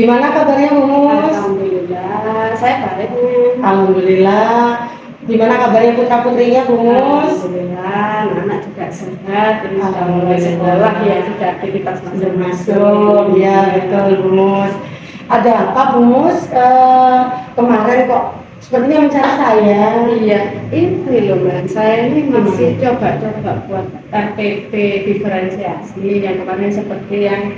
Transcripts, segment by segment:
Gimana kabarnya Bu Mus? Alhamdulillah, saya baik. Alhamdulillah. Gimana kabarnya putra-putrinya Bu Mus? Alhamdulillah, anak juga sehat. Ini sudah mulai sekolah ya, sudah aktivitas Sudah masuk. masuk, ya betul Bu Mus. Ada apa Bu Mus? Kemarin kok sepertinya mencari saya. Iya, ini loh Mbak, saya ini masih coba-coba buat RPP diferensiasi yang kemarin seperti yang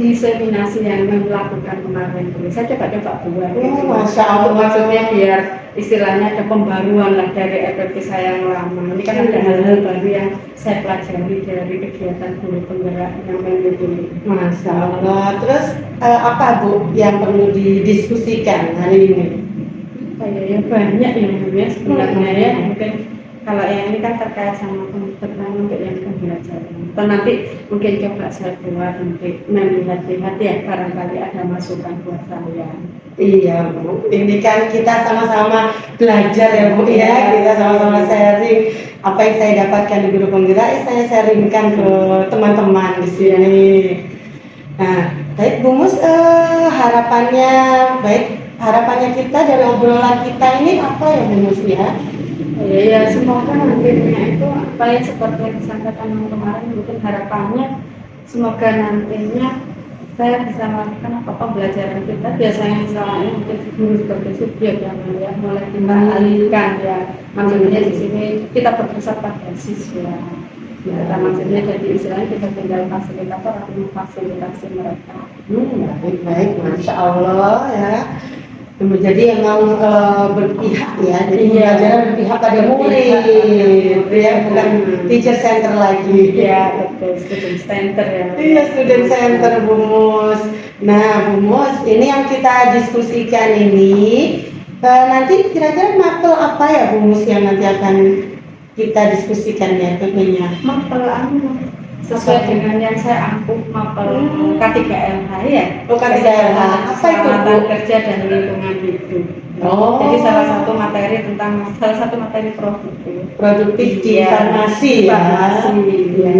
diseminasi yang melakukan kemarin. Saya coba-coba buat gitu. Masya Allah. Maksudnya biar istilahnya ada pembaruan lah dari RPP saya yang lama. Ini kan ada hal-hal baru yang saya pelajari dari kegiatan guru penggerak yang mendukung. Masya Allah. Terus apa Bu yang perlu didiskusikan hari ini? Kayaknya banyak ya sebenarnya ya. Mungkin kalau yang ini kan terkait sama pertama untuk yang pembelajaran. Atau nanti mungkin coba saya buat nanti melihat-lihat ya, barangkali ada masukan buat saya. Iya Bu, ini kan kita sama-sama belajar ya Bu ya, kita sama-sama sharing apa yang saya dapatkan di guru penggerak, saya sharingkan ke teman-teman di sini. Nah, baik Bu Mus, harapannya kita dari obrolan kita ini apa ya Bu Mus ya? Ya, semoga nantinya itu apa yang seperti yang disampaikan kemarin, mungkin harapannya semoga nantinya saya bisa melakukan apa pembelajaran kita biasanya misalnya mungkin guru sebagai subjek yang mulai kita alihkan ya, maksudnya di sini kita berpusat pada siswa. Ya, maksudnya jadi istilahnya kita tinggal fasilitator atau memfasilitasi mereka. Baik, Masya Allah ya. Jadi emang berpihak ya, jadi pembelajaran berpihak pada murid, ya bukan teacher center lagi. Ya, betul, student center ya. Iya, student center Bu Mus. Nah Bu Mus, ini yang kita diskusikan ini nanti kira-kira mapel apa ya Bu Mus yang nanti akan kita diskusikan ya tentunya? Mapel sesuai dengan yang saya ampuh mapel K3LH ya. Oh, K3LH. Apa itu Bu? Kerja dan lingkungan hidup. Oh. Jadi salah satu materi produktif di farmasi ya. Ya.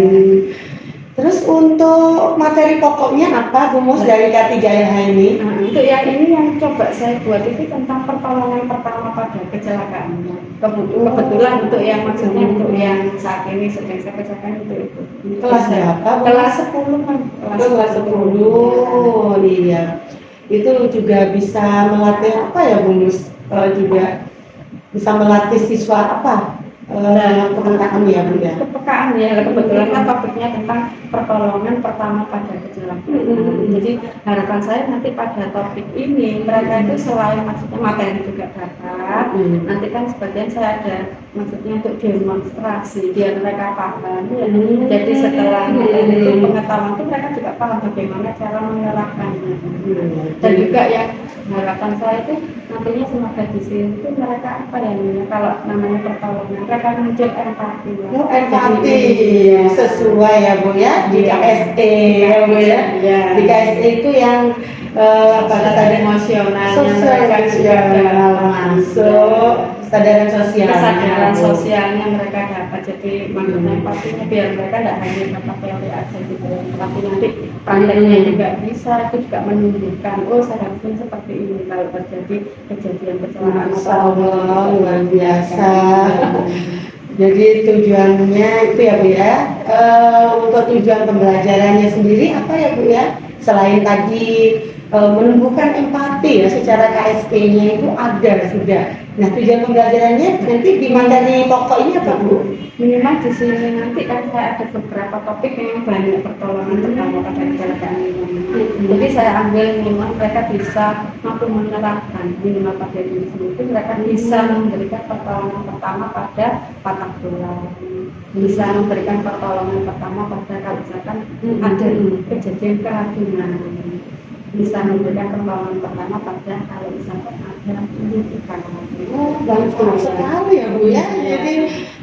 Terus untuk materi pokoknya apa Bu Mus dari K3LH ini? Untuk yang ini yang coba saya buat itu tentang pertolongan pertama pada kecelakaan. Kebetulan untuk yang maksudnya untuk yang saat ini sedang saya kerjakan itu. Kelas berapa? Kelas 10 kan. Kelas 10. Iya. Itu juga bisa melatih apa ya Bu Mus? Juga bisa melatih siswa apa? Kepekaan ya Bu ya. Kepekaan ya, kebetulan kan topiknya tentang pertolongan pertama pada kecelakaan. Jadi harapan saya nanti pada topik ini mereka itu selain maksudnya materi juga dapat, nanti kan sebagian saya ada maksudnya untuk demonstrasi biar mereka paham. Jadi setelah itu pengetahuan itu mereka juga paham bagaimana cara menerapkannya. Dan juga yang harapan saya itu nantinya semoga di sini itu mereka apa ya kalau namanya pertolongan mereka muncul empati ya. Empati sesuai ya Bu ya di KSE ya Bu ya. Di KSE itu yang kesadaran emosional masuk, kesadaran sosialnya mereka dapat. Jadi maksudnya empatinya biar mereka tidak hanya dapat teori aja gitu, tapi nanti prakteknya juga bisa, itu juga menunjukkan seharusnya seperti ini kalau terjadi kejadian kecelakaan. Masya Allah, luar biasa. Jadi tujuannya itu ya Bu ya, untuk tujuan pembelajarannya sendiri apa ya Bu ya, selain tadi menumbuhkan empati ya secara KSP-nya itu ada sudah. Nah tujuan pembelajarannya nanti di materi pokok ini apa Bu? Minimal di sini nanti kan saya ada beberapa topik yang banyak pertolongan pertama pada kecelakaan ini. Jadi saya ambil minimal mereka bisa mampu menerapkan minimal pada diri sendiri, mereka bisa memberikan pertolongan pertama pada patah tulang, bisa memberikan pertolongan pertama pada kalau misalkan ada kejadian keracunan, bisa memberikan pertolongan pertama pada kalau misalkan ada penyuntikan. Bagus sekali ya Bu ya. Jadi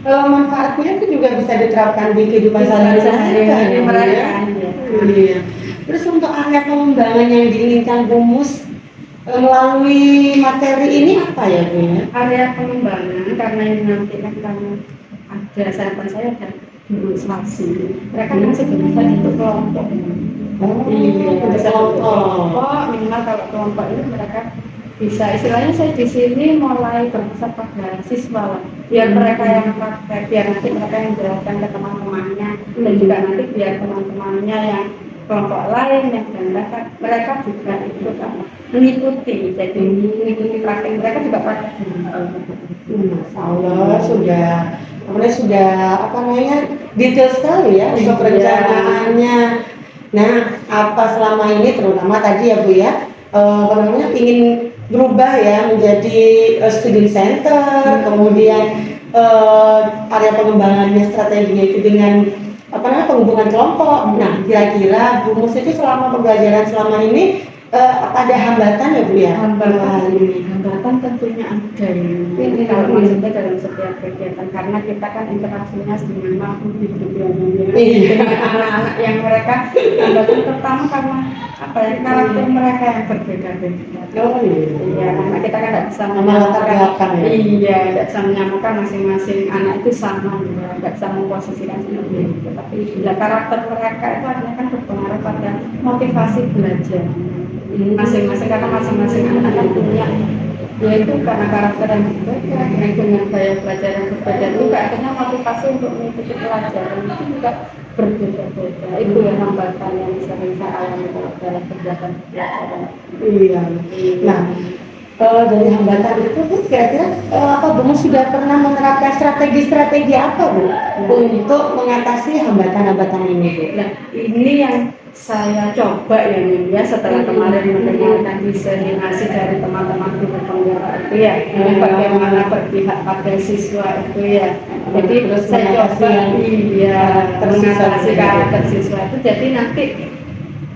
manfaatnya itu juga bisa diterapkan di kehidupan sehari-hari mereka. Iya. Terus untuk area pengembangan yang diinginkan Bu Mus melalui materi ini apa ya Bu ya? Area pengembangan karena ini nanti akan ada harapan saya ada demonstrasi. Mereka kan sudah bisa bentuk kelompok. Iya, bisa kelompok. kelompok, minimal kalau kelompok ini mereka bisa, istilahnya saya di sini mulai berpusat pada siswa lah, biar mereka yang praktek, biar nanti mereka yang jelaskan ke teman-temannya, dan juga nanti biar teman-temannya yang kelompok lain yang mereka juga ikut mengikuti, jadi mengikuti praktek mereka juga praktek. Masya Allah sudah apa namanya detail sekali ya untuk perencanaannya. Nah, apa selama ini terutama tadi ya Bu ya, apa namanya ingin berubah ya menjadi student center, kemudian area pengembangannya strateginya itu dengan apa namanya penghubungan kelompok. Nah, kira-kira Bu Mus itu selama pembelajaran selama ini ada hambatan ya Bu ya? Hambatan tentunya ada ya. Kalau maksudnya dalam setiap kegiatan, karena kita kan interaksinya dengan makhluk hidup yang dengan anak-anak yang mereka hambatan pertama karena apa ya, karakter mereka yang berbeda-beda. Oh iya, karena kita kan tidak bisa menyamakan ya? Iya, tidak bisa menyamakan masing-masing anak itu sama, ya. Tidak bisa memposisikan seperti itu. Tapi ya, karakter mereka itu artinya kan berpengaruh pada motivasi belajar. Masing-masing karena masing-masing anak kan punya, yaitu karena karakter yang berbeda dengan gaya belajar yang berbeda juga akhirnya motivasi untuk mengikuti pelajaran itu juga berbeda-beda. Itu yang hambatan yang sering saya alami dalam kegiatan pelajaran. Iya. Nah, dari hambatan itu Bu, kira-kira apa Bu sudah pernah menerapkan strategi-strategi apa Bu untuk mengatasi hambatan-hambatan ini Bu? Nah, ini yang saya coba ya setelah kemarin mendengarkan diseminasi dari teman-teman guru penggerak itu ya, bagaimana berpihak pada siswa itu ya. Jadi terus saya coba mengatasi karakter siswa itu. Jadi nanti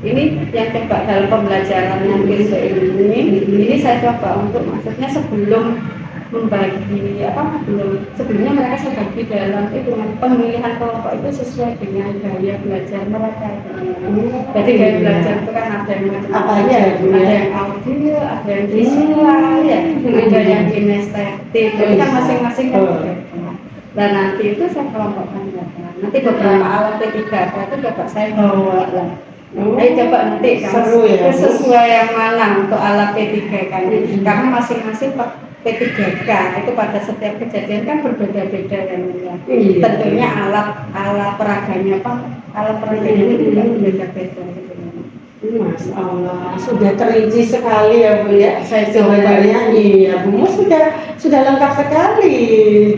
ini yang coba dalam pembelajaran yang besok ini saya coba untuk maksudnya sebelum membagi sebelumnya mereka saya bagi dalam itu pemilihan kelompok itu sesuai dengan gaya belajar mereka. Jadi gaya belajar itu kan ada yang apa aja? Ada yang audio, ada yang visual, ya, ada yang kinestetik. Jadi kan masing-masing kan berbeda. Dan nanti itu saya kelompokkan nanti beberapa alat P3K itu coba saya bawa lah. Ayo coba nanti seru ya, sesuai yang mana untuk alat P3K kan, karena masing-masing P3K itu pada setiap kejadian kan berbeda-beda kan ya. Tentunya alat peraganya alat peraganya itu juga berbeda-beda. Masya Allah, sudah terinci sekali ya Bu ya. Saya sebenarnya iya Bu sudah lengkap sekali.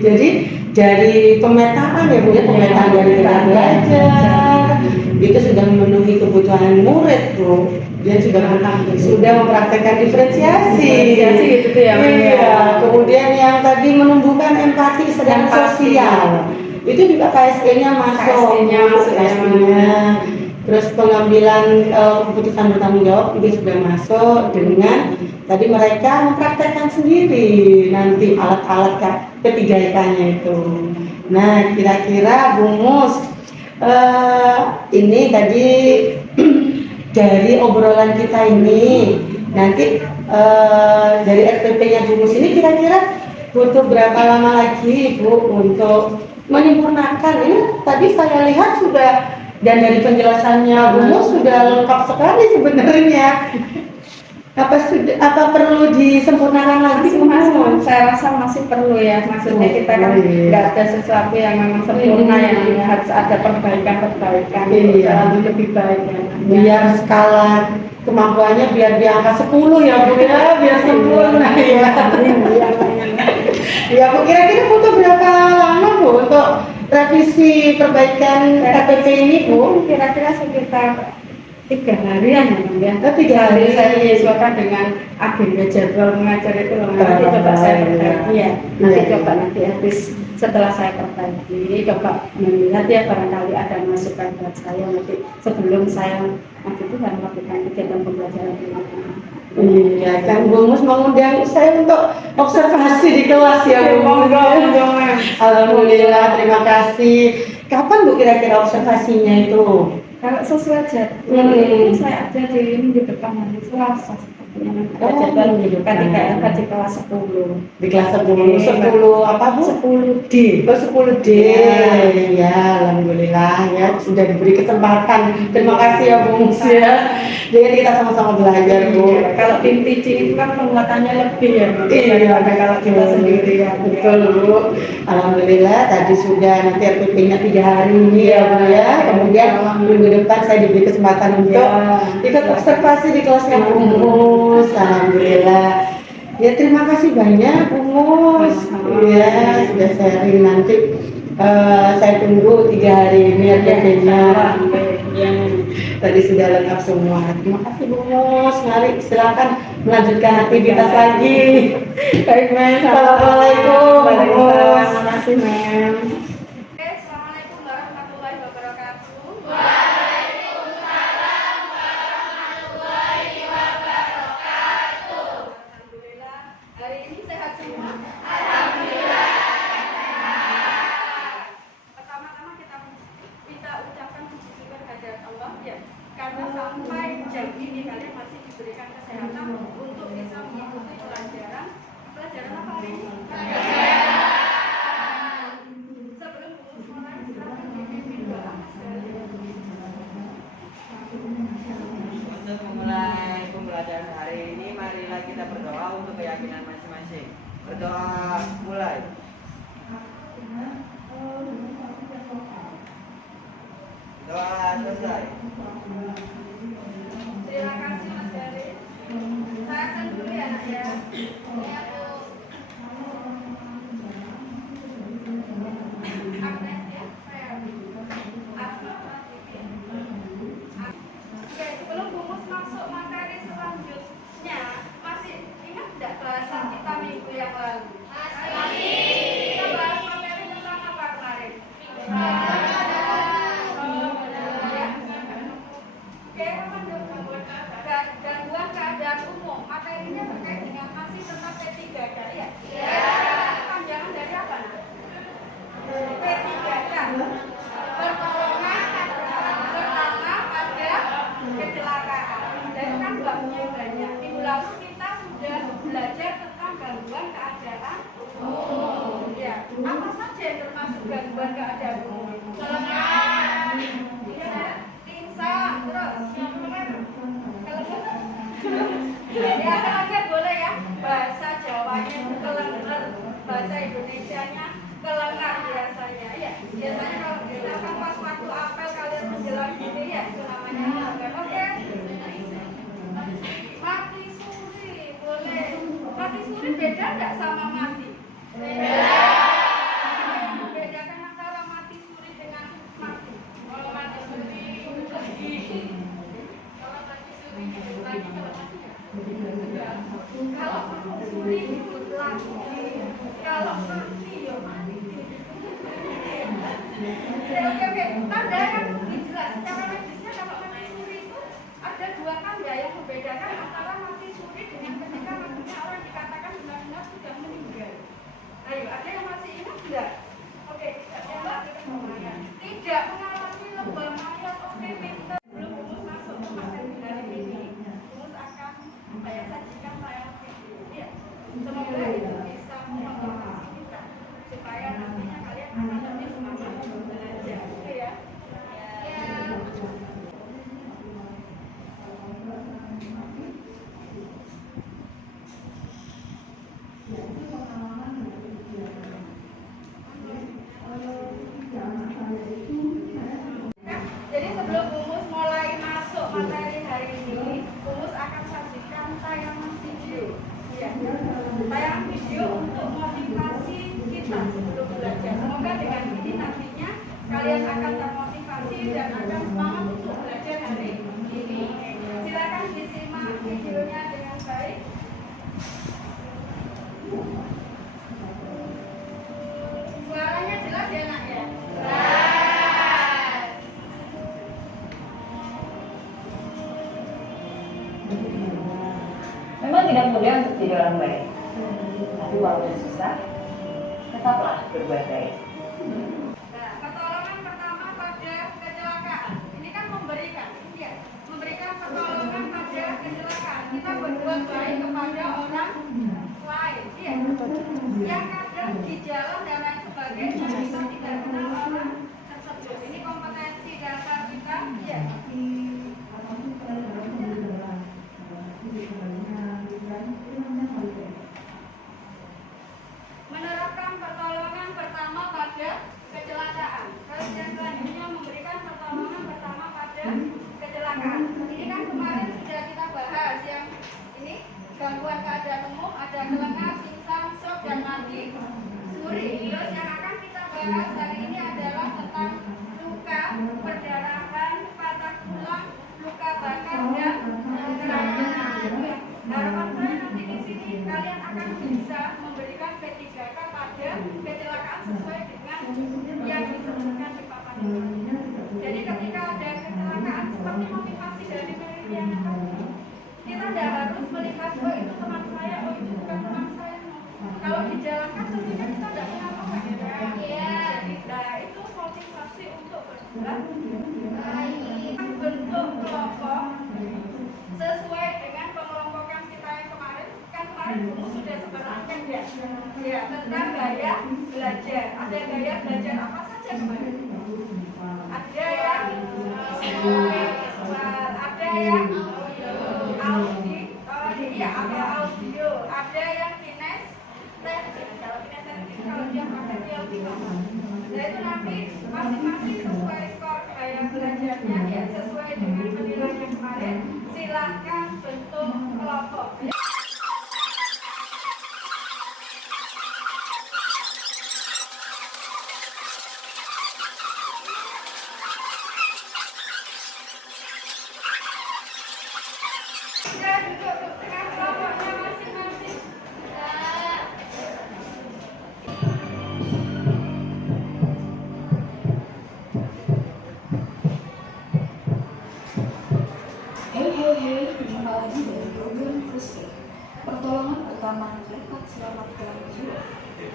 Jadi dari pemetaan ya Bu ya, pemetaan dari cara belajar itu sudah memenuhi kebutuhan murid Bu. Dia sudah mempraktekkan diferensiasi gitu ya. Iya. Kemudian yang tadi menumbuhkan empati dan sosial itu juga KSE-nya masuk. Terus pengambilan keputusan bertanggung jawab juga sudah masuk dengan tadi mereka mempraktekkan sendiri nanti alat-alat P3K-nya itu. Nah, kira-kira Bu Mus ini tadi dari obrolan kita ini nanti dari RPP-nya Bu Mus ini kira-kira butuh berapa lama lagi Bu untuk menyempurnakan ini? Tadi saya lihat sudah. Dan dari penjelasannya Bu Mus sudah lengkap sekali sebenarnya. Apa perlu disempurnakan lagi Bu Mus? Saya rasa masih perlu ya. Maksudnya kita kan nggak ada sesuatu yang memang sempurna, yang harus ada perbaikan selalu lebih baik ya. Biar skala kemampuannya biar di angka 10 ya Bu ya, biar sempurna ya. Ya Bu, kira-kira butuh berapa lama Bu untuk revisi perbaikan RPP ini Bu? Kira-kira sekitar 3 harian ya. 3 hari saya menyesuaikan dengan agenda jadwal mengajar itu. Nanti coba saya perbaiki ya. Nanti habis setelah saya perbaiki coba melihat ya barangkali ada masukan buat saya nanti sebelum saya melakukan kegiatan pembelajaran di lapangan. Iya, kan Bu Mus mengundang saya untuk observasi di kelas ya Bu. Alhamdulillah, terima kasih. Kapan Bu kira-kira observasinya itu? Kalau sesuai jadwal itu saya ada di minggu depan hari Selasa. jadwal KTKL di kelas 10. Di kelas 10, 10 apa Bu? 10D. Oh 10D. Ya, alhamdulillah ya sudah diberi kesempatan. Terima kasih ya Bu Mus ya. Jadi kita sama-sama belajar Bu. Kalau tim teaching itu kan penguatannya lebih ya Bu. Iya, Kalau kita sendiri ya. Betul Bu. Alhamdulillah tadi sudah nanti RPP-nya 3 hari ini ya Bu ya. Kemudian minggu depan saya diberi kesempatan untuk ikut observasi di kelasnya Bu Mus. Alhamdulillah. Ya terima kasih banyak Bu Mus. Ya sudah sharing nanti. Saya tunggu 3 hari ini RPP-nya. Tadi sudah lengkap semua. Terima kasih Bu Mus. Mari silakan melanjutkan aktivitas lagi. Baik, Mem. Assalamualaikum. Terima kasih, Mem. Assalamualaikum warahmatullahi wabarakatuh. Alhamdulillah. Hari ini sehat semua. Pertama-tama kita ucapkan puji syukur kehadirat Allah ya, karena sampai jam ini kalian masih diberikan kesehatan untuk bisa mengikuti pelajaran apa hari ini? Sebelum mulai silakan dipimpin doa. Untuk memulai pembelajaran hari ini, marilah kita berdoa untuk keyakinan masing-masing. Berdoa mulai. Doa selesai. Terima kasih Mas Gary. Saya akan dulu ya nak ya. Agnes ya, saya. Oke, sebelum Bu Mus masuk materi selanjutnya, masih ingat tidak bahasan kita minggu yang lalu? Masih. Kita bahas materi tentang apa kemarin? Gangguan keadaan umum, materinya terkait dengan masih tentang P3K ya? Iya. Panjangan dari apa? P3K, pertolongan pertama pada kecelakaan. Dan kan babnya banyak. Minggu lalu kita sudah belajar tentang gangguan keadaan umum. Ya, apa saja yang termasuk gangguan keadaan umum? Kelelahan, pingsan, terus ya kaget boleh ya, bahasa Jawanya itu kelengar, bahasa Indonesianya kelengar biasanya ya. Biasanya kalau misalkan pas waktu apel kalian menjelang gini ya, itu namanya kelengar. Oke, mati suri boleh. Mati suri beda nggak sama mati? Beda. Yang membedakan antara mati suri dengan mati? Kalau mati suri hidup lagi, kalau mati kalau suri hidup lagi, kalau mati ya mati. Oke, tanda kan jelas. Secara medisnya kalau mati suri itu ada 2 tanda yang membedakan antara mati suri dengan ketika matinya orang dikatakan benar-benar sudah meninggal. Ayo, ada yang masih ingat enggak? Oke, tidak mengalami lebah mayat. Oke, pintar. Belum Mus masuk ke materi hari ini, Mus akan sajikan tayangan video. Ya, semoga itu bisa memotivasi kita supaya nantinya kalian akan lebih semangat belajar. Oke ya? Ya. Jadi sebelum Bu Mus mulai masuk materi hari ini, Bu Mus akan sajikan tayangan video. Ya, tayangan video untuk motivasi kita sebelum belajar. Semoga dengan ini nantinya kalian akan termotivasi dan akan semangat untuk belajar hari ini. Silakan disimak videonya dengan baik. Suaranya jelas ya nak ya? Memang tidak mudah untuk jadi orang baik, tapi walaupun susah, tetaplah berbuat baik. Nah, pertolongan pertama pada kecelakaan. Ini kan memberi memberikan, ya, memberikan pertolongan pada kecelakaan. Kita berbuat baik kepada orang lain, ya. Yang kadang di jalan dan lain sebagainya kita tidak kenal orang tersebut. Ini kompetensi dasar kita, ya. Menerapkan pertolongan pertama pada kecelakaan. Kemudian selanjutnya memberikan pertolongan pertama pada kecelakaan. Ini kan kemarin sudah kita bahas yang ini gangguan keadaan umum, ada kelengah, pingsan, shock dan mati suri. Terus yang akan kita bahas hari ini adalah tentang luka, perdarahan, patah tulang, luka bakar dan keracunan. Harapan saya nanti di sini kalian akan bisa memberikan P3K pada kecelakaan sesuai dengan yang disebutkan di papan ini. Jadi ketika ada kecelakaan seperti motivasi dari penelitian kita tidak harus melihat oh itu teman saya, oh itu bukan teman saya. Kalau dijalankan tentunya kita tidak kenal orang ya. Nah itu motivasi untuk berbuat baik. Bentuk kelompok sesuai dengan pengelompokan kita yang kemarin. Kan kemarin buku sudah seberangkat ya. Ya tentang gaya belajar. Ada gaya belajar apa saja kemarin? Ada yang visual, ada yang audio, ada yang kinestetik. Kalau dia pakai teori, nah itu nanti masing-masing sesuai skor gaya belajarnya ya, sesuai dengan penilaian kemarin. Silakan bentuk kelompok. Ya, duduk dengan kelompoknya masing-masing. Hey, jumpa lagi dari program First Aid, pertolongan pertama dapat selamatkan jiwa.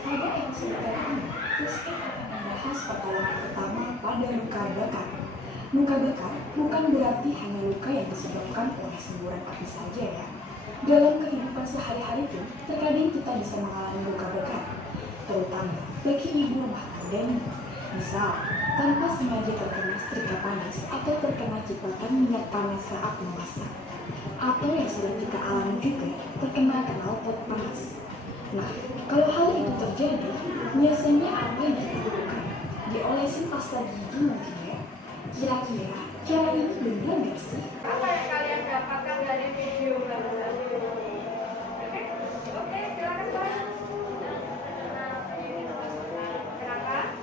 Pada episode kali ini, First Aid akan membahas pertolongan pertama pada luka bakar. Luka bakar bukan berarti hanya luka yang disebabkan oleh semburan api saja ya. Dalam kehidupan sehari-hari pun, terkadang kita bisa mengalami luka bakar, terutama bagi ibu rumah tangga ini. Misal, tanpa sengaja terkena setrika panas atau terkena cipratan minyak panas saat memasak. Atau yang sering kita alami juga, terkena knalpot panas. Nah, kalau hal itu terjadi, biasanya apa yang kita lakukan? Diolesin pasta gigi mungkin ya? Kira-kira, cara ini benar gak sih? Apa yang kalian dapatkan dari video barusan? Oke, silakan Pak. Kenapa?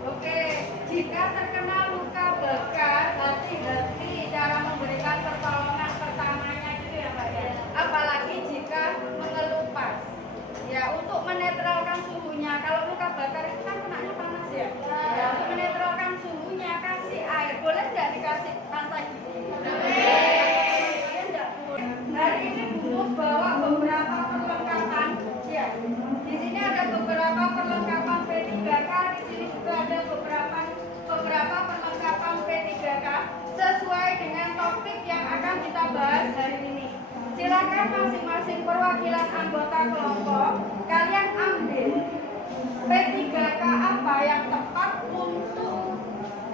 Oke, jika terkena luka bakar, hati-hati cara memberikan pertolongan pertamanya itu ya Pak ya. Apalagi jika mengelupas. Ya, untuk menetralkan suhunya. Kalau luka bakar itu kan kenanya panas ya. Ya, untuk menetralkan suhunya kasih air. Boleh nggak dikasih pasta gigi? Boleh nggak? Hari ini Bu bawa beberapa perlengkapan. Ya, di sini ada beberapa perlengkapan P3K. Di sini juga ada beberapa perlengkapan P3K sesuai dengan topik yang akan kita bahas hari ini. Silakan masing-masing perwakilan anggota kelompok kalian ambil P3K apa yang tepat untuk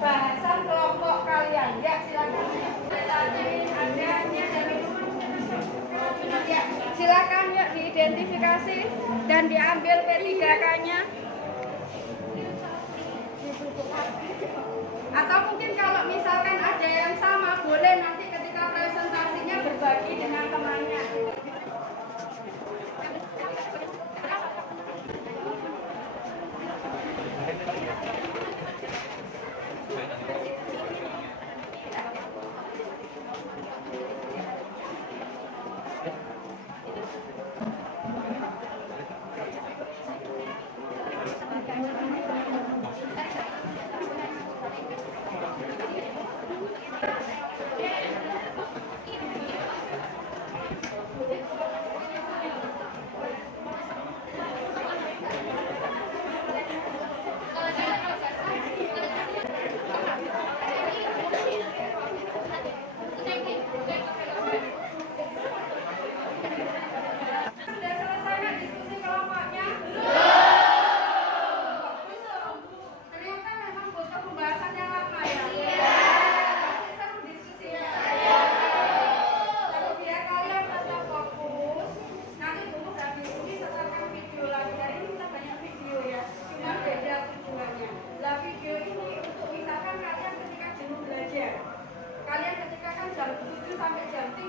bahasan kelompok kalian. Ya, silakan. Adanya dan minuman. Ya, silakan ya diidentifikasi dan diambil P3K-nya. Atau mungkin kalau misalkan ada yang sama, boleh nanti ketika presentasinya berbagi dengan temannya.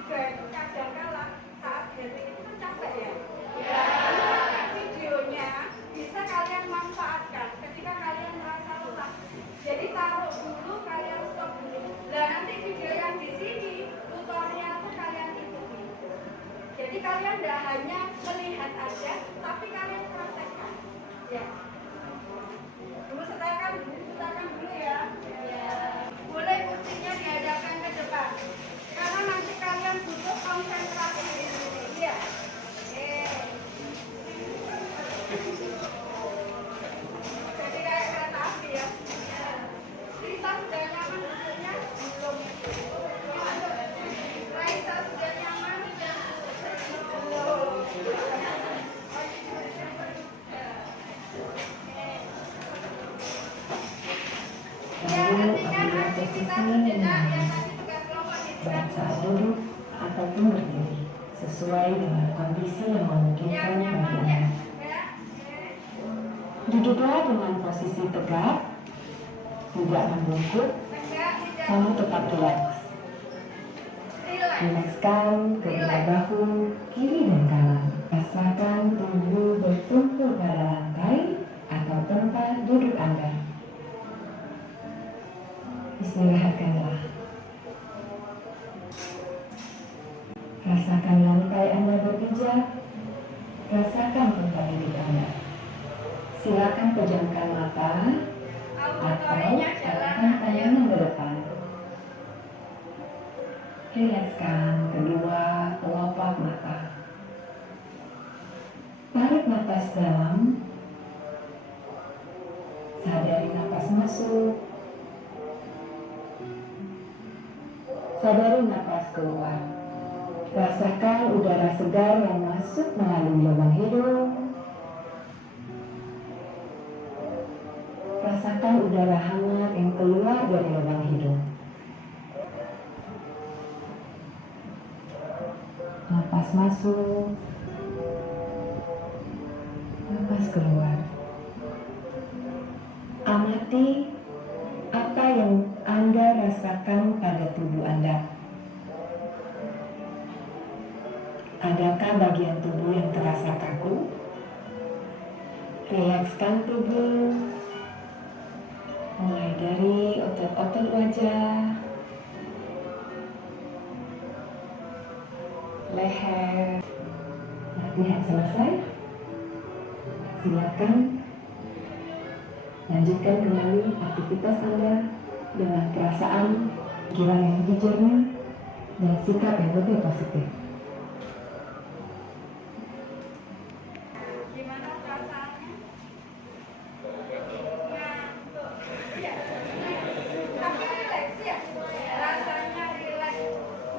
dan kadangkala saat dating itu kan capek ya. Videonya bisa kalian manfaatkan ketika kalian merasa lelah. Jadi taruh dulu, kalian stop dulu. Nah nanti video yang di sini tutorialnya kalian ikuti. Jadi kalian tidak hanya melihat aja, tapi kalian praktekkan. Ya. Dulu setelkan dulu ya. Boleh kuncinya dihadapkan ke depan. Karena nanti kalian butuh konsentrasi di sini. Iya. Jadi kayak kereta api ya. Kita sudah nyaman duduknya? Belum. Raisa sudah nyaman? Belum. Baik saat duduk ataupun berdiri, sesuai dengan kondisi yang memungkinkan bagi Anda. Duduklah dengan posisi tegak, tidak membungkuk, namun tetap rileks. Rilekskan kedua bahu kiri dan kanan. Rasakan tubuh bertumpul pada lantai atau tempat duduk Anda. Istirahatkanlah. Rasakan lantai Anda berpijak. Rasakan tempat duduk Anda. Silakan pejamkan mata atau arahkan tangan ke depan. Rilekskan kedua kelopak mata. Tarik napas dalam. Sadari napas masuk. Sadari napas keluar. Rasakan udara segar yang masuk melalui lubang hidung. Rasakan udara hangat yang keluar dari lubang hidung. Napas masuk. Napas keluar. Amati apa yang Anda rasakan pada tubuh Anda. Adakah bagian tubuh yang terasa kaku? Rilekskan tubuh, mulai dari otot-otot wajah, leher. Latihan selesai. Silakan lanjutkan kembali aktivitas Anda dengan perasaan, pikiran yang lebih jernih, dan sikap yang lebih positif. Gimana perasaannya? Ngantuk. Iya. Tapi rileks ya. Rasanya rileks.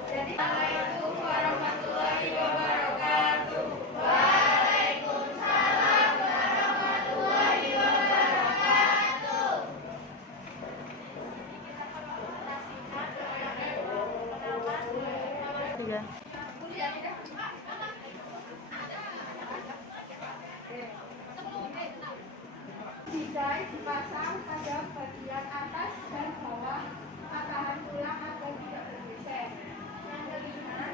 Jadi Assalamualaikum warahmatullahi wabarakatuh. Waalaikumsalam warahmatullahi wabarakatuh. Tiga. Bidai dipasang pada bagian atas dan bawah patahan tulang agar tidak bergeser. Yang kelima,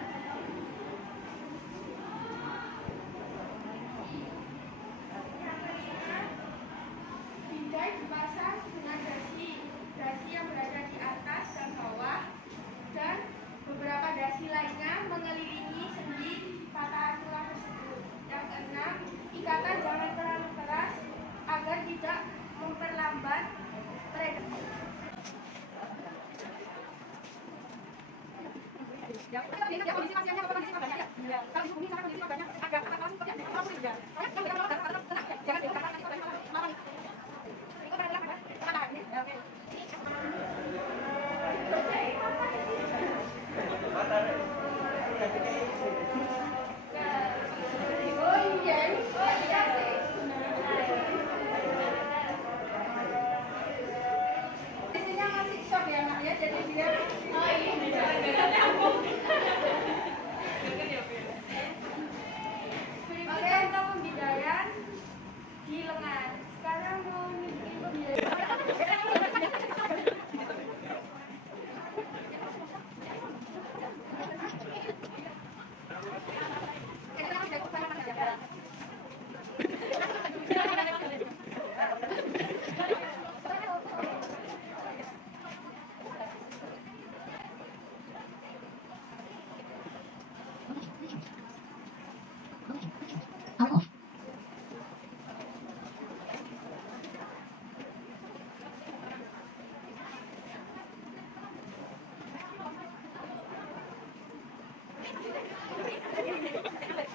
bidai dipasang dengan dasi yang berada di atas dan bawah, dan beberapa dasi lainnya mengelilingi sendi patahan tulang tersebut. Yang keenam, ikatan jangan terlalu keras agar tidak memperlambat peredaran. Isinya masih shock ya nak ya, jadi dia berikutnya untuk pembidaian di lengan. Sekarang mau bikin pembidaian.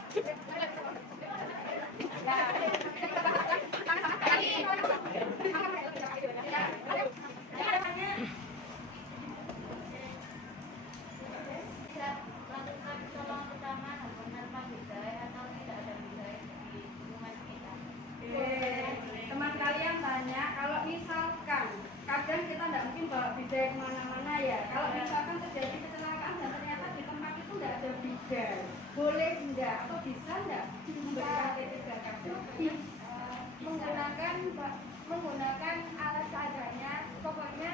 Lakukan pertolongan pertama tanpa bidai atau tidak ada bidai di lingkungan kita. Teman kalian tanya, kalau misalkan kadang kita tidak mungkin bawa bidai kemana-mana ya. Kalau misalkan terjadi kecelakaan dan ternyata di tempat itu tidak ada bidai, boleh enggak atau bisa enggak memberikan P3K? Menggunakan alat seadanya, pokoknya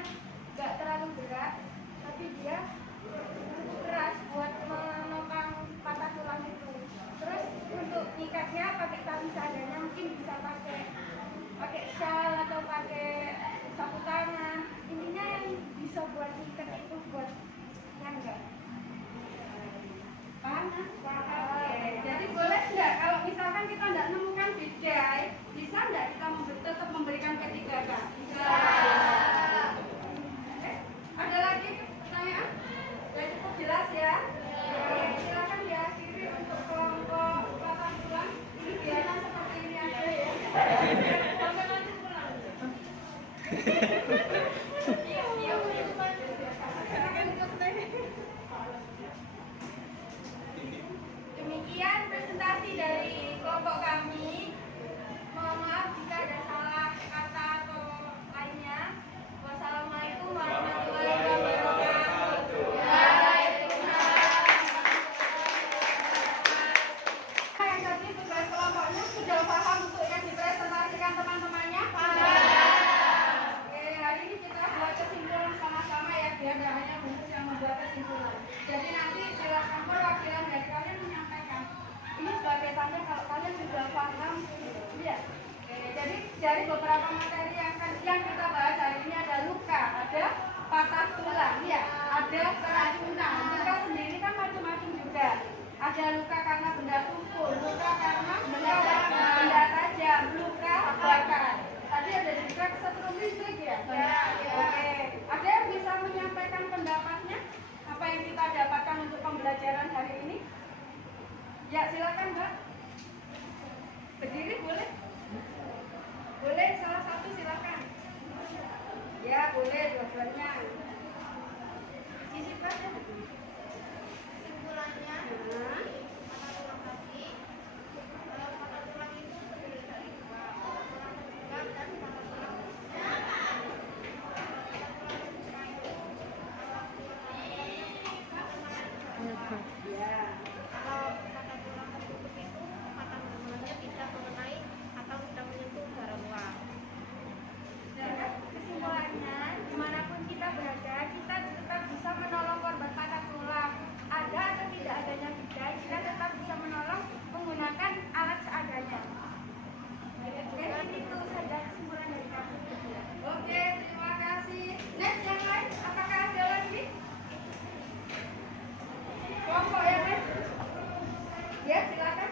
nggak terlalu berat, tapi dia cukup keras buat menopang patah tulang itu. Terus untuk ikatnya pakai tali seadanya, mungkin bisa pakai shawl atau pakai sapu tangan. Intinya yang bisa buat ikat itu buat nyangga. Paham? Jadi boleh enggak kalau misalkan kita tidak menemukan bidai, bisa enggak kita tetap memberikan P3K? Bisa. Ada lagi pertanyaan? Sudah cukup jelas ya? Silakan diakhiri untuk kelompok patah tulang. Ini biarnya seperti ini aja ya. Sampai nanti pulang. Demikian presentasi dari kelompok kami. Mohon maaf jika ada salah kata atau lainnya. Wassalamualaikum warahmatullahi wabarakatuh. Yang tadi tugas kelompoknya sudah paham untuk yang dipresentasikan teman-temannya? Oke, hari ini kita buat kesimpulan sama-sama ya, biar tidak hanya Bungkus yang membuat kesimpulan. Jadi nanti silakan perwakilan dari kalian menyampaikan. Ini sebagai tanda kalau kalian sudah paham, ya. Jadi dari beberapa materi yang kita bahas hari ini ada luka, ada patah tulang, ya, ada keracunan. Luka sendiri kan macam-macam juga. Ada luka karena benda tumpul, luka karena benda tajam, luka bakar. Tadi ada juga kesetrum listrik ya? Oke. Ada yang bisa menyampaikan pendapatnya? Apa yang kita dapatkan untuk pembelajaran hari ini? Ya, silakan Mbak. Berdiri boleh? Boleh, salah satu silakan. Ya, boleh dua-duanya. Sisipkan ya. Kesimpulannya, patah tulang tadi, patah tulang itu terdiri dari dua, patah tulang terbuka dan patah tulang terbuka. Patah tulang terbuka itu Ya. kalau patah tulang tertutup itu patah tulangnya tidak mengenai atau tidak menyentuh darah luar. Dan kesimpulannya, dimanapun kita berada, kita tetap bisa menolong korban patah tulang. Ada atau tidak adanya bidai, kita tetap bisa menolong menggunakan alat seadanya. Oke, itu saja kesimpulan dari kami. Oke, terima kasih. Next yang lain, apakah ada lagi? Kelompok yang lain? Ya, silakan.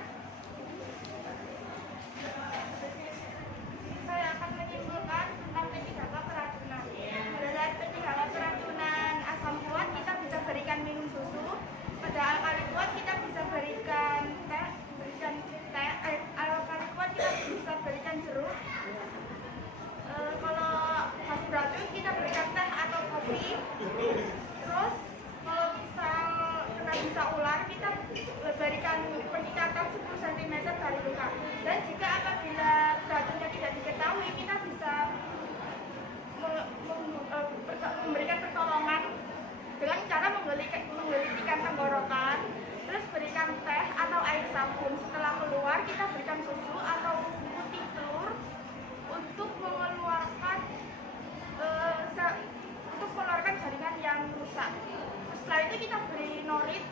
Saya akan menyimpulkan tentang P3K keracunan. Pada P3K keracunan asam kuat kita bisa berikan minum susu. Pada alkali kuat kita bisa berikan teh, alkali kuat kita bisa berikan jeruk. Kalau asam beracun kita berikan teh atau kopi. Terus kalau misal kena bisa ular kita berikan penyikatan 10 cm dari luka. Dan jika apabila beracunnya tidak diketahui kita bisa memberikan pertolongan dengan cara menggelitikan tenggorokan, terus berikan teh atau air sabun. Setelah keluar kita berikan susu atau putih telur untuk mengeluarkan jaringan yang rusak. Setelah itu kita beri norit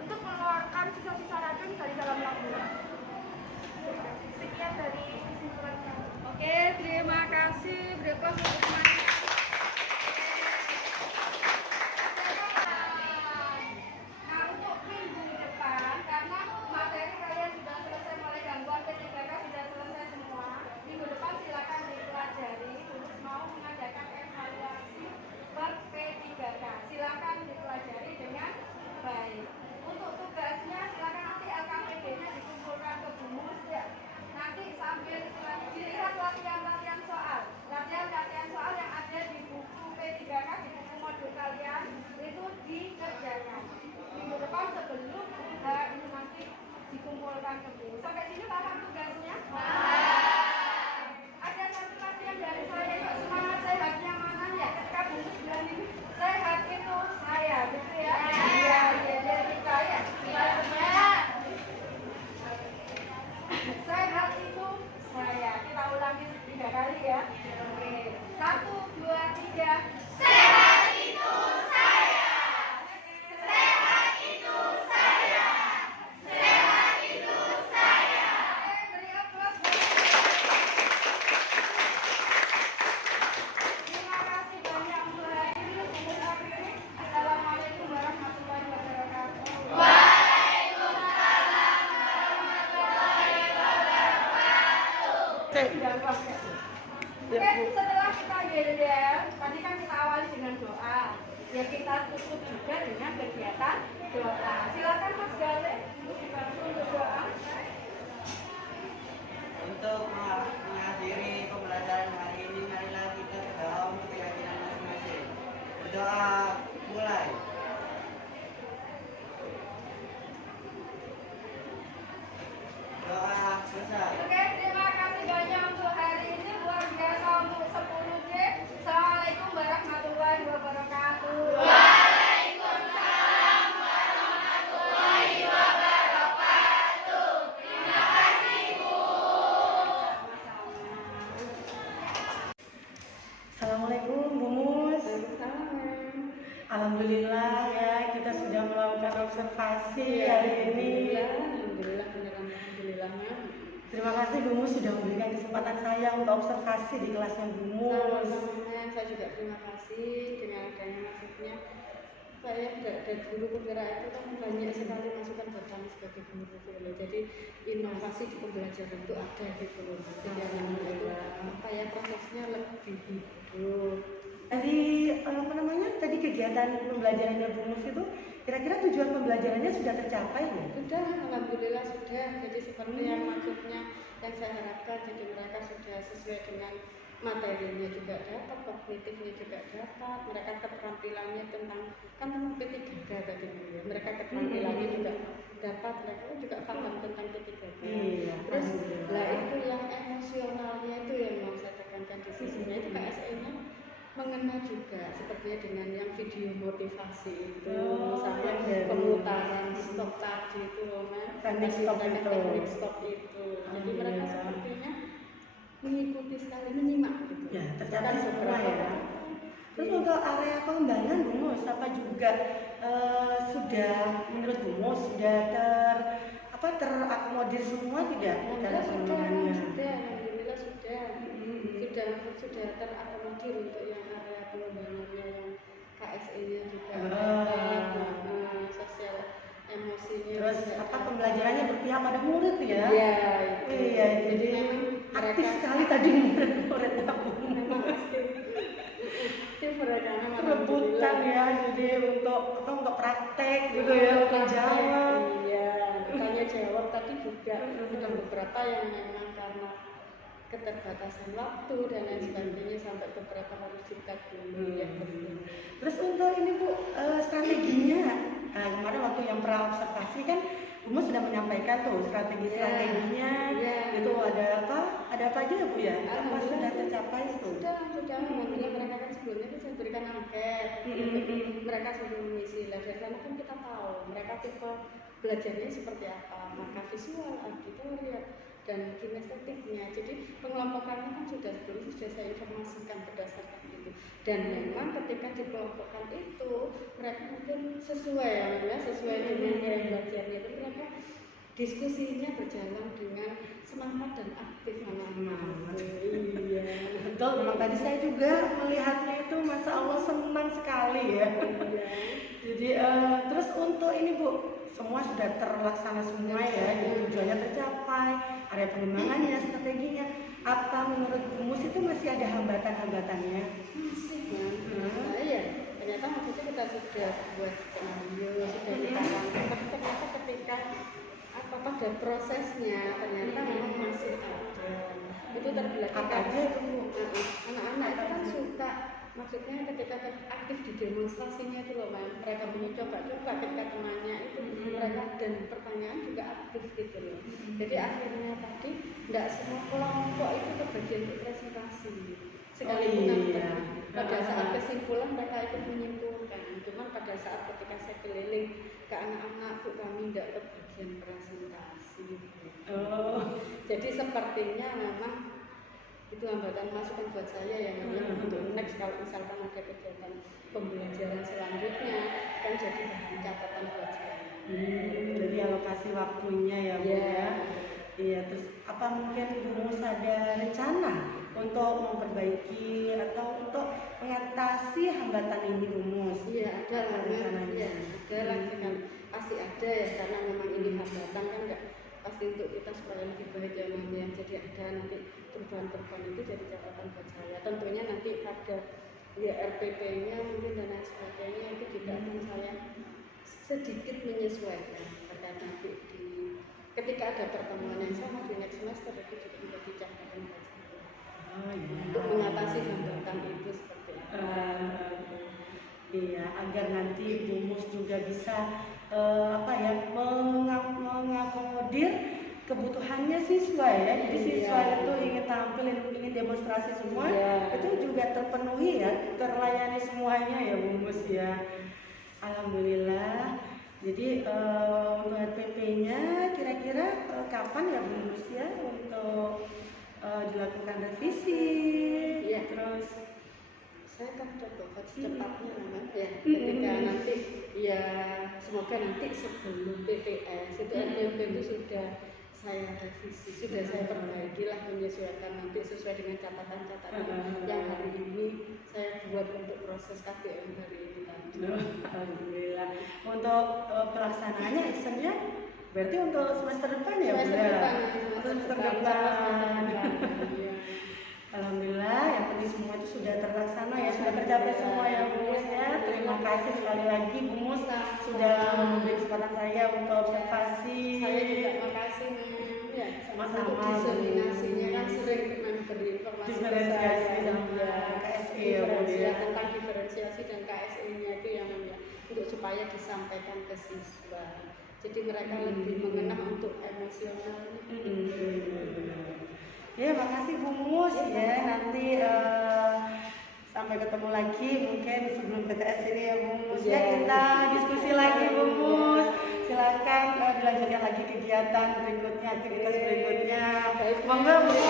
untuk mengeluarkan sisa-sisa racun dari dalam lambung. Sekian dari kesimpulan kami. Oke, terima kasih. Berikut hukuman. Nah, untuk minggu depan, karena materi kalian sudah selesai mulai gangguan P3K sudah selesai semua, minggu depan silakan dipelajari untuk mau mengadakan evaluasi per P3K. Silakan dipelajari dengan baik. Untuk tugasnya silakan nanti LKPD-nya dikumpulkan pakai. Oke, setelah kita yel-yel, tadi kan kita awali dengan doa. Ya kita tutup juga dengan kegiatan doa. Silakan Mas Gale untuk doa. Untuk mengakhiri pembelajaran hari ini, marilah kita berdoa untuk keyakinan masing-masing. Berdoa, mulai. Doa selesai. Oke, terima kasih banyak untuk hari ini. Luar biasa untuk 10G. Assalamualaikum warahmatullahi wabarakatuh. Assalamualaikum Bu Mus. Alhamdulillah ya kita sudah melakukan observasi hari ini. Alhamdulillahnya. Terima kasih Bu Mus sudah memberikan kesempatan saya untuk observasi di kelasnya Bu Mus. Sama-sama, saya juga terima kasih dengan adanya masuknya. Saya dari dulu kira itu kan banyak sekali masukan buat kami sebagai guru gitu loh. Jadi inovasi di pembelajaran itu ada gitu loh. Jadi alhamdulillah apa ya prosesnya lebih hidup. Tadi tadi kegiatan pembelajarannya Bu Mus itu kira-kira tujuan pembelajarannya sudah tercapai ya? Sudah, alhamdulillah sudah. Jadi seperti yang maksudnya yang saya harapkan, jadi mereka sudah sesuai dengan materinya juga dapat, kognitifnya juga dapat, mereka keterampilannya tentang P3K tadi ya. Mereka keterampilannya juga dapat, mereka juga paham tentang P3K. Terus lah itu yang emosionalnya itu yang mau saya tekankan di sisinya itu KSE-nya mengena juga sepertinya dengan yang video motivasi itu sama pemutaran stop tadi itu loh teknik stop itu jadi mereka sepertinya mengikuti sekali menyimak gitu ya tercapai semua ya. Terus untuk area pengembangan Bu Mus apa juga sudah menurut Bu Mus sudah terakomodir semua tidak dalam pengembangannya? Alhamdulillah sudah terakomodir untuk yang area pengembangannya yang KSE-nya juga sosial emosinya. Terus pembelajarannya berpihak pada murid ya? Iya, jadi aktif sekali tadi murid-muridnya Bu Mus. Memang aktif. Rebutan ya, jadi untuk praktek gitu ya, jawab. Iya, tanya jawab tadi juga ada beberapa yang memang karena keterbatasan waktu dan lain sebagainya sampai beberapa harus dikat dulu ya. Terus untuk ini Bu, strateginya kemarin waktu yang pra observasi kan Bu Mus sudah menyampaikan tuh strateginya itu ada apa aja ya Bu ya? Apa sudah tercapai itu? Sudah alhamdulillah mereka kan sebelumnya kan saya berikan angket mereka sudah mengisi lah dari sana kan kita tahu mereka tipe belajarnya seperti apa maka visual, auditorium dan kinestetiknya jadi pengelompokannya kan sudah saya informasikan berdasarkan itu dan memang ketika dikelompokkan itu mereka mungkin sesuai dengan gaya belajarnya itu mereka diskusinya berjalan dengan semangat dan aktif anak-anak. Iya. Betul, memang tadi saya juga melihatnya itu Masya Allah senang sekali ya. Jadi terus untuk ini Bu, semua sudah terlaksana semua ya, jadi tujuannya tercapai, area pengembangannya, strateginya. Apa menurut Bu Mus itu masih ada hambatan-hambatannya? Masih ya. Ternyata maksudnya kita sudah buat skenario, sudah dikatakan, tapi ternyata ketika pada prosesnya ternyata memang masih ada itu terbelah aja itu anak-anak itu kan suka maksudnya ketika aktif di demonstrasinya itu loh mereka mencoba-coba ketika temannya itu mereka dan pertanyaan juga aktif gitu loh jadi akhirnya tadi tidak semua kelompok itu kebagian presentasi sekalipun pada saat kesimpulan mereka ikut menyimpulkan cuman pada saat ketika saya keliling ke anak-anak Bu kami tidak kebagian presentasi jadi sepertinya memang itu hambatan masukan buat saya yang memang untuk next kalau misalkan ada kegiatan pembelajaran selanjutnya kan jadi bahan catatan buat saya jadi alokasi waktunya ya Bu ya. Iya, terus apa mungkin Bu Mus ada rencana untuk memperbaiki atau untuk mengatasi hambatan ini Bu Mus? Iya, ada rencananya. Ada pasti ada ya karena memang ini hambatan kan enggak pasti untuk kita supaya lebih baik ya jadi ada nanti perubahan-perubahan itu jadi catatan buat saya. Tentunya nanti ada ya RPP-nya mungkin dan lain sebagainya itu juga akan saya sedikit menyesuaikan pada nanti ketika ada pertemuan yang sama di next semester itu juga menjadi catatan buat saya. Untuk mengatasi hambatan itu seperti itu. Iya, agar nanti Bu Mus juga bisa mengakomodir kebutuhannya siswa ya. Jadi siswa itu ingin tampil, ingin demonstrasi semua, itu juga terpenuhi ya, terlayani semuanya ya Bu Mus ya. Alhamdulillah. Jadi untuk RPP-nya kira-kira kapan ya Bu Mus ya untuk dilakukan revisi? Ya. Terus saya akan coba secepatnya ya ketika nanti ya semoga nanti sebelum PPS itu RPP itu sudah saya revisi, sudah saya perbaiki lah menyesuaikan nanti sesuai dengan catatan-catatan yang hari ini saya buat untuk proses KBM hari ini tadi. Alhamdulillah. Untuk pelaksanaannya actionnya berarti untuk semester depan ya? Semester depan. Alhamdulillah, yang penting semua itu sudah terlaksana ya, sudah tercapai semua ya Bu Mus ya. Terima kasih sekali lagi Bu Mus sudah memberi kesempatan saya untuk observasi. Saya juga makasih ya sama-sama. Diseminasinya kan sering memberi informasi diferensiasi sama KSE ya, tentang diferensiasi dan KSE-nya itu yang untuk supaya disampaikan ke siswa. Jadi mereka lebih mengenal untuk emosional. Ya, makasih Bu Mus ya. Nanti sampai ketemu lagi mungkin sebelum PTS ini ya Bu Mus ya, kita diskusi lagi Bu Mus. Silakan dilanjutkan lagi kegiatan berikutnya, aktivitas berikutnya. Monggo Bu Mus.